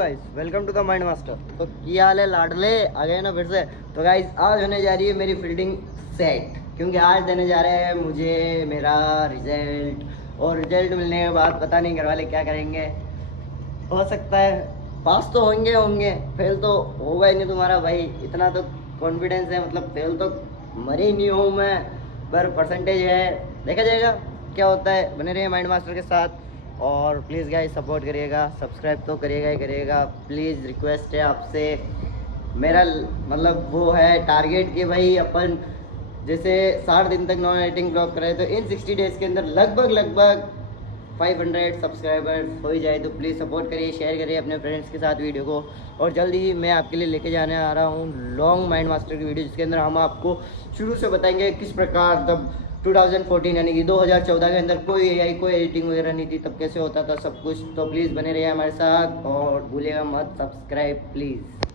Guys, welcome to the mind master. तो क्या हाल है लाडले, आ गए ना फिर से। तो गाइस आज होने जा रही है मेरी फील्डिंग सेट, क्योंकि आज देने जा रहे हैं मुझे मेरा रिजल्ट। और रिजल्ट मिलने के बाद पता नहीं घर वाले क्या करेंगे। हो सकता है पास तो होंगे होंगे, फेल तो होगा ही नहीं तुम्हारा भाई, इतना तो कॉन्फिडेंस है। मतलब फेल तो मरे ही नहीं हूँ मैं, पर परसेंटेज है, देखा जाएगा क्या होता है। बने रहिए माइंड मास्टर के साथ और प्लीज़ गाइस सपोर्ट करिएगा, सब्सक्राइब तो करिएगा ही करिएगा। प्लीज़ रिक्वेस्ट है आपसे। मेरा मतलब वो है टारगेट कि भाई अपन जैसे 60 दिन तक नॉन एडिटिंग ब्लॉग कराए, तो इन 60 डेज़ के अंदर लगभग 500 सब्सक्राइबर हो ही जाए। तो प्लीज़ सपोर्ट करिए, शेयर करिए अपने फ्रेंड्स के साथ वीडियो को। और जल्दी ही मैं आपके लिए लेके जाने आ रहा हूँ लॉन्ग माइंड मास्टर की वीडियो, जिसके अंदर हम आपको शुरू से बताएंगे किस प्रकार तब 2014 यानी कि 2014 के अंदर कोई एआई कोई एडिटिंग वगैरह नहीं थी, तब कैसे होता था सब कुछ। तो प्लीज़ बने रहिए हमारे साथ और भूलिएगा मत सब्सक्राइब प्लीज़।